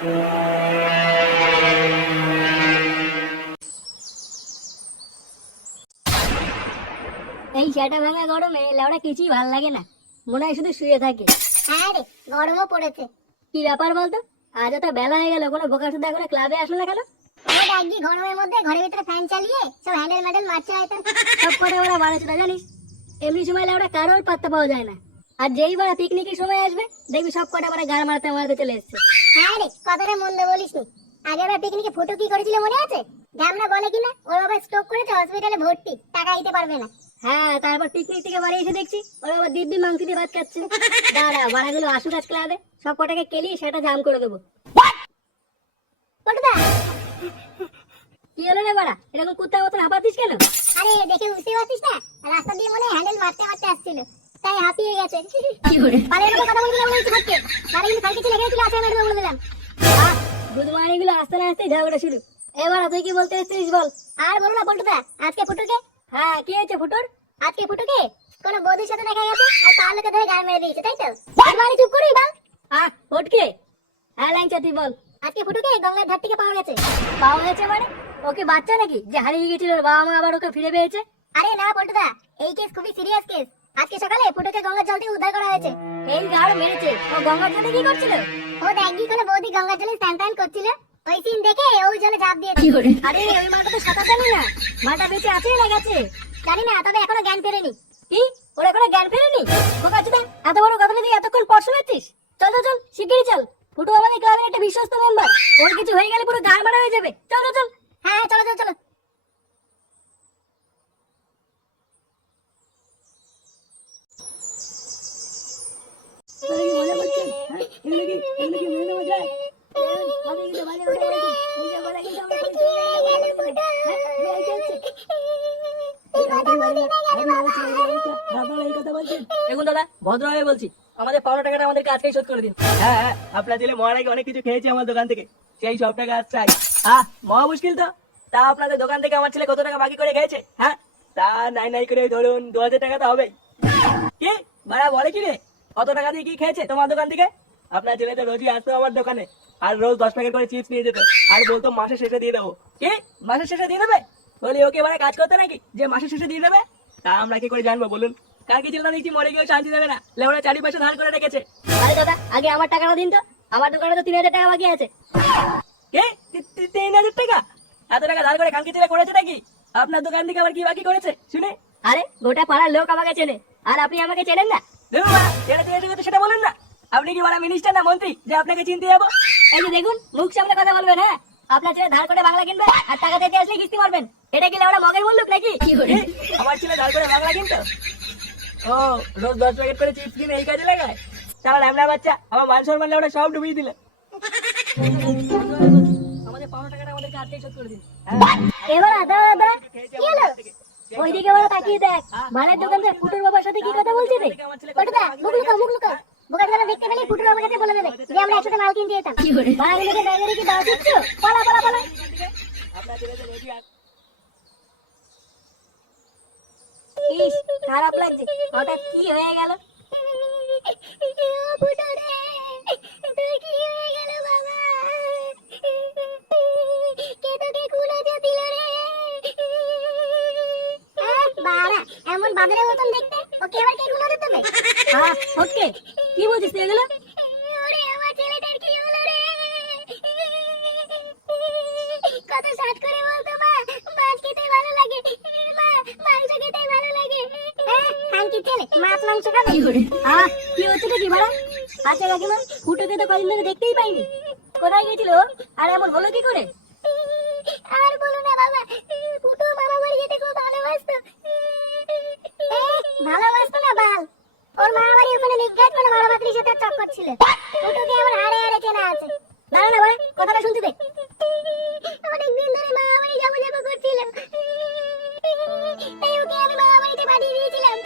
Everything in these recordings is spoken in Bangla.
এই সেটা ভাঙা গরমে লেওড়া কিছুই ভাল লাগে না, মনে হয় শুধু শুয়ে থাকে। হ্যাঁ রে, গরমও পড়েছে। কি ব্যাপার বলতো, আজ তো বেলা হয়ে গেল, কোনো বোকা সুদা করে ক্লাবে আসলো না কেন? ও ডাকি গরমের মধ্যে ঘরের ভিতরে ফ্যান চালিয়ে সব হ্যান্ডেল ম্যান্ডেল মারছে হয়তো। সব করে ওরা বাড়াচ্ছে না জানিস, এমনি সময় লেওড়া কারোর পাত্তা পাওয়া যায় না। আর যেই বড় পিকনিকের সময় আসবে দেখবি সব কটা মানে গাড় মারতে মারতে চলে এসছে। হ্যাঁ রে, কথাটা মন্দ বলিস নি। আগে আবার পিকনিকে ফুটো কি করেছিল মনে আছে? ঢ্যামনা বলে কিনা ওর বাবা স্ট্রোক করেছে, হসপিটালে ভর্তি, টাকা দিতে পারবে না। হ্যাঁ, তারপর পিকনিক থেকে বাড়ি এসে দেখছি ওর বাবা দিব্যি মাংস দিয়ে ভাত খাচ্ছে। দাঁড়া, বাড়াগুলো আসুক আজ ক্লাবে, সব কটাকে কেলি সেটা জাম করে দেবো। পটুদা, কি হলো রে বাড়া, এরকম কুত্তার মতন হাঁপাতিস কেন? আরে দেখে বুঝতে পারছিস না, রাস্তা দিয়ে মনে হ্যান্ডেল মারতে মারতে আসছিল, তাই হাঁপিয়ে গেছে। কি করে পালের উপর কথা বলছিলাম বলছি থাকতে, তারা কিন্তু কালকে ছিল এখানে ছিল আছে আমি বলে দিলাম। গুড মর্নিং গুলো আসতে না আসতেই ঝগড়া শুরু। এবার তুই কি বলতে এসেছিস বল। আর বলো না পটুদা, আজকে ফুটুকে হ্যাঁ, কি হয়েছে ফুটোর? আজকে ফুটুকে কোন বৌদির সাথে দেখা গেছে আর তার লোকে ধরে গাল মেরে দিয়েছে, তাই তো? মানে চুপ করি বল। ফটকে, হ্যাঁ ল্যাংচা তুই বল। আজকে ফুটুকে গঙ্গার ধার থেকে পাওয়া গেছে। পাওয়া গেছে মানে? ওকে বাচ্চা নাকি যে হারিয়ে গেছিল, ওর বাবা মা আবার ওকে ফিরে পেয়েছে? আরে না পটুদা, এই কেস খুবই সিরিয়াস কেস। আজকে সকালে ফুটুকে গঙ্গার জল থেকে উদ্ধার করা হয়েছে। এই গাড় মেরেছে, ও গঙ্গার জলে কি করছিল? ও দেখি কোনো বৌদি গঙ্গার জলে স্নান টান করছিল, ওই সিন দেখে ওই জলে ঝাঁপ দিয়েছে। আরে ওই মালটা তো সাঁতার জানে না, মালটা বেঁচে আছে না গেছে? জানি না, তবে এখনো জ্ঞান ফেরেনি। কি, ওর এখনো জ্ঞান ফেরেনি? বোকাচোদা, এত বড় কথা তুই এতক্ষণ পড় শোনাচ্ছিস? চল চল চল, শিগগিরই চল। ফুটু আমাদের ক্লাবের একটা বিশ্বস্ত মেম্বার, ওর কিছু হয়ে গেলে পুরো গাড় মারা হয়ে যাবে। চল চল চল। হ্যাঁ চলো চলো চলো। দেখুন দাদা, ভদ্রভাবে বলছি, আমাদের পাওনা টাকাটা আমাদেরকে আজকেই শোধ করে দিন। হ্যাঁ হ্যাঁ, আপনার ছেলে মরার আগে অনেক কিছু খেয়েছে আমার দোকান থেকে, সেই সব টাকা আজ চাই। মহা মুশকিল তো। তা আপনাদের দোকান থেকে আমার ছেলে কত টাকা বাকি করে খেয়েছে? হ্যাঁ, তা নাই নাই করে ধরুন 2000 টাকা তো হবেই। কি ভাড়া বলে কি রে, কত টাকা দিয়ে কি খেয়েছে তোমার দোকান থেকে? আপনার ছেলে তো রোজই আসতো আমার দোকানে, আর রোজ 10 প্যাকেট করে চিপস নিয়ে যেত, আর বলতো মাসের শেষে দিয়ে দেবো। কি মাসের শেষে দিয়ে দেবে? বলি ওকে এবারে কাজ করতে নাকি যে মাসের শেষে দিয়ে দেবে? তা আমরা কি করে জানবো বলুন? কার কি ছেলেটা দেখছি মরে গিয়েও শান্তি দেবে না, লেবরা চারিপাশে ধার করে রেখেছে। আরে দাদা, আগে আমার টাকাটা দিন তো, আমার দোকানে তো 3000 টাকা বাকি আছে। কে 3000 টাকা? এত টাকা ধার করে খানকি ছেলে করেছে নাকি? আপনার দোকান থেকে আবার কি বাকি করেছে শুনে? আরে গোটা পাড়ার লোক আমাকে চেনে, আর আপনি আমাকে চেনেন না? সেটা বলুন না। আপনি কি বড় মিনিস্টার না মন্ত্রী যে আপনাকে চিনতে যাবো? এই যে দেখুন, মুখ সামনে কথা বলবেন। হ্যাঁ, আপনার ছেলে ধার করে বাংলা কিনবে আর টাকা দিতে আসলে কিস্তি মারবেন, এটা কি লেওড়া মগের মূল্য নাকি? আমার ছেলে ধার করে বাংলা কিনতো? ও, রোজ 10 প্যাকেট করে চিপস কিনে এই কাজে লাগায়? তারা ল্যামড়া বাচ্চা, আমার মান সম্মান লেওড়া সব ডুবিয়ে দিলে। আমাদের পাওনা টাকাটা আমাদেরকে আজকেই শোধ করে দিন। এবার আদা আদা কি হলো? ওইদিকে বড় তাকিয়ে দেখ, মালের দোকানদার ফুটুর বাবার সাথে কি কথা বলছে রে? পটুদা, মুখ লুকাও মুখ লুকাও। বোকাটা দেখতে পেলে ফুটুর আমার কাছে বলে দেবে যে আমরা একসাথে মাল কিনতে যেতাম। বাড়াগুলোকে ব্যাগে রেখে দাও দিচ্ছ, পালা পালা পালা। আপনার ছেলে তো রোজই ইস, খারাপ লাগছে, হঠাৎ কি হয়ে গেল? এমন বাদরের মতন দেখতে, ওকে এবার কে গুলো দিতে হবে? ওকে, কি বলছিস তুই এগুলো? ওরে আমার ছেলেটার কি হলো রে? কত সাত করে বলতো মা, মাছ খেতে ভালো লাগে, মা মাংস খেতে ভালো লাগে। খানকি ছেলে মাছ মাংস খাবে? কি হচ্ছে নাকি ভাড়া? আচ্ছা কাকিমা, ফুটোকে তো কদিন ধরে দেখতেই পাইনি, কোথায় গেছিল আর এমন হলো কি করে? আর বলো না বাবা, ফুটো মামা বাড়ি যেতে খুব ভালোবাসতো। ভালোবাসতো না বাল, ওর মা বাড়ি ওখানে নিজ্ঞাত কোনো মারা বাকরির সাথে চক্কর ছিল। ফুটোকে আমার হাড়ে হাড়ে চেনা আছে। দাঁড়া না ভাই, কথাটা শুনতে দে। অনেকদিন ধরে মা বাড়ি যাবো যাবো করছিলাম, তাই ওকে আমি মা বাড়িতে পাঠিয়ে দিয়েছিলাম।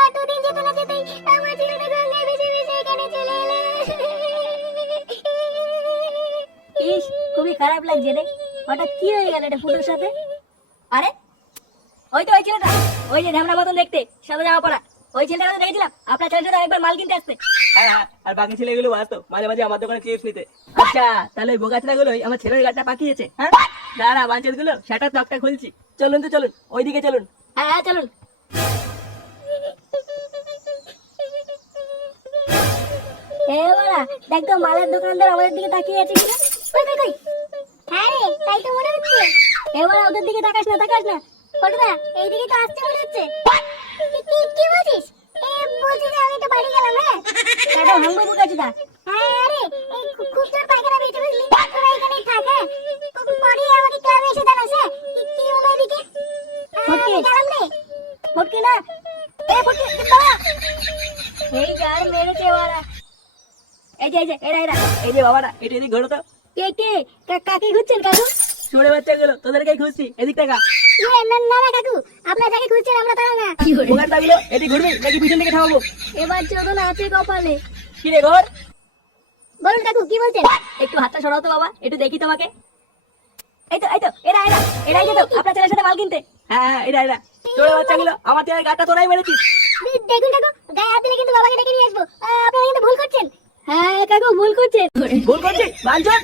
আর দুদিন যেতে না যেতেই আমার ছেলেটা গঙ্গায় ভেসে ভেসে এখানে চলে এলো। ইস, খুবই খারাপ লাগছে রে, হঠাৎ কি হয়ে গেল এটা ফুটোর সাথে? আরে ওই তো ওই ছেলেটা, ওই যে ঢ্যামড়া মতন দেখতে, সাদা জামা পরা, ওই ছেলেটাকে তো দেখেছিলাম আপনার ছেলের সাথে একবার মাল কিনতে আসতে। হ্যাঁ, আর বাকি ছেলেগুলো আসতো মাঝে মাঝে আমার দোকানে চিপস নিতে। আচ্ছা, তাহলে ওই বোকাচোদা গুলোই আমার ছেলের গাড়িটা পাকিয়েছে। হ্যাঁ, দাঁড়া বাঞ্চেত গুলো সেটার তকটা খুলছি। চলুন তো চলুন, ওইদিকে চলুন। হ্যাঁ হ্যাঁ চলুন। দেখ তো মালের দোকানদার আমাদের দিকে তাকিয়ে আছে কিনা। কই কই কই। হ্যাঁ রে, তাই তো মনে হচ্ছে। এবারে ওদের দিকে তাকাস না তাকাস না। পল্টুদা, এইদিকে তো আসছে মনে হচ্ছে। কি বলছিস? বলছি যে আমি তো বাড়ি গেলাম। হ্যাঁ কাটা ভাঙবো বোকাচোদা। হ্যাঁ, আরে এই খুব জোর পায়খানা পেয়েছে বুঝলি, তোরা এখানেই থাক। হ্যাঁ, পরে আমাকে ক্লাবে এসে জানাস। হ্যাঁ, কি হলো এদিকে? ফটকে। গেলাম রে। ফটকে না। ফটকে বাবা। এই গার মেরেছে ওরা। এই যে এরা। এই যে বাবারা, এটা এদিক ঘোরো তো। কে কাকে খুঁজছেন কাকু? ছোড়ে বাচ্চাগুলো তোদেরকেই খুঁজছি, এদিক টাকা। না না না কাকু, আপনার যাকে খুঁজছেন আমরা তারা না। বোকাচোদা গুলো এদিক ঘুরবি নাকি পিছন দিকে থামাবো? এবার চোদন আছে কপালে। কি রে ঘর? বলুন কাকু, কি বলছেন? একটু হাতটা সরাও তো বাবা, একটু দেখি তোমাকে। এই তো এরাই যেত আপনার ছেলের সাথে মাল কিনতে। হ্যাঁ, এরা ছোড়ে বাচ্চাগুলো আমার ছেলের গাড়িটা তোরাই মেরেছিস। দেখুন কাকু, গায়ে হাত দিলে কিন্তু বাবাকে ডেকে নিয়ে আসবো। আপনারা কিন্তু ভুল করছেন। হ্যাঁ কাকু ভুল করছে। ভুল করছিস বাঞ্চত?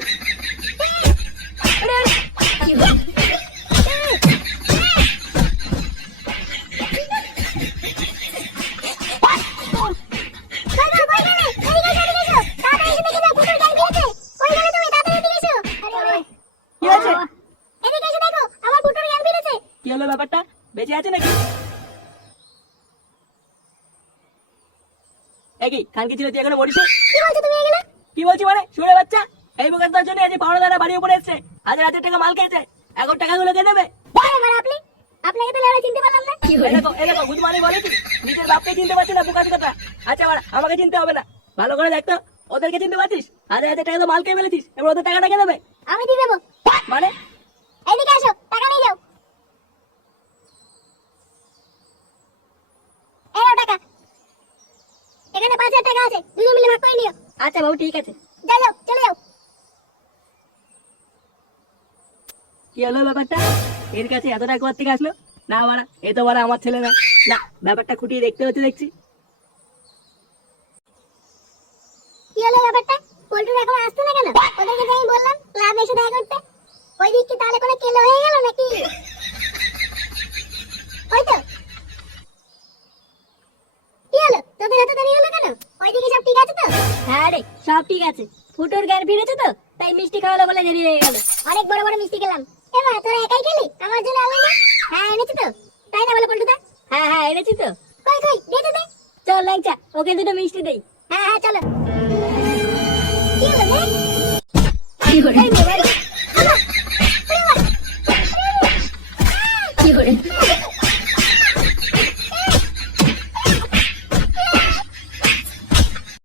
কাকু, কই গেলে? এদিকে এসো। তাড়াতাড়ি এসে দেখে যাও, পুতুল গান দিয়েছে। কই গেলে তুমি? তাড়াতাড়ি এদিকে এসো। আরে কি হয়েছে? এদিকে এসে দেখো, আমার পুতুল গান দিয়েছে। কি হলো ব্যাপারটা? বেঁচে আছে নাকি? একই খানকি ছিল, তুই এখনো মরিস? কি বলছো তুমি এগুলো? কি বলছি মানে, শুনে বাচ্চা, এই বোকার জন্য আজ পাওনাদারা বাড়ি উপরে এসছে, 1000 টাকা মাল খেয়েছে, এখন টাকাগুলো কে দেবে? এবার আপনাকে তো লেওড়া চিনতে পারলাম না। এই দেখো গুদমানি বলে কি, নিজের বাপকে চিনতে পারছি না বোকার কথা। আচ্ছা বাড়া, আমাকে চিনতে হবে না, ভালো করে দেখতো ওদেরকে চিনতে পারছিস? 1000 টাকা তো মাল খেয়ে ফেলেছিস, এবার ওদের টাকাটা কে দেবে? আমি দিয়ে দেবো। মানে এদিকে আসো, টাকা নিয়ে যাও। এই নাও টাকা। এখানে 5000 টাকা আছে, দুজন মিলে ভাগ করে নিও। আচ্ছা বাবু ঠিক আছে। যাও চলে যাও। কি হলো ব্যাপারটা? এর কাছে এত টাকা কোথা থেকে আসলো? না বাড়া, এ তো বাড়া আমার ছেলে না। না, ব্যাপারটা খুঁটিয়ে দেখতে হচ্ছে দেখছি। কি হলো ব্যাপারটা? পল্টুর এখন আসতো না কেন? ওদেরকে যে আমি বললাম ক্লাবে এসে দেখা করতে, ওই দিক কি তাহলে কোনো কেলো হয়ে গেল নাকি? ওই তো। কি হলো? তোদের এত দেরি হলো কেন? ওইদিকে সব ঠিক আছে তো? হ্যাঁ রে সব ঠিক আছে। ফুটোর জ্ঞান ফিরেছে তো, তাই মিষ্টি খাওয়ালো বলে দেরি হয়ে গেল। অনেক বড় বড় মিষ্টি খেলাম। এমা তোরা একাই খেলি? আমার জন্য আনলি না? হ্যাঁ এনেছি তো। তাই না বলে পল্টুদা? হ্যাঁ এনেছি তো। কই দে দে। চল ল্যাংচা, ওকে দুটো মিষ্টি দেই। হ্যাঁ চলো। কি হলো রে? কি করে?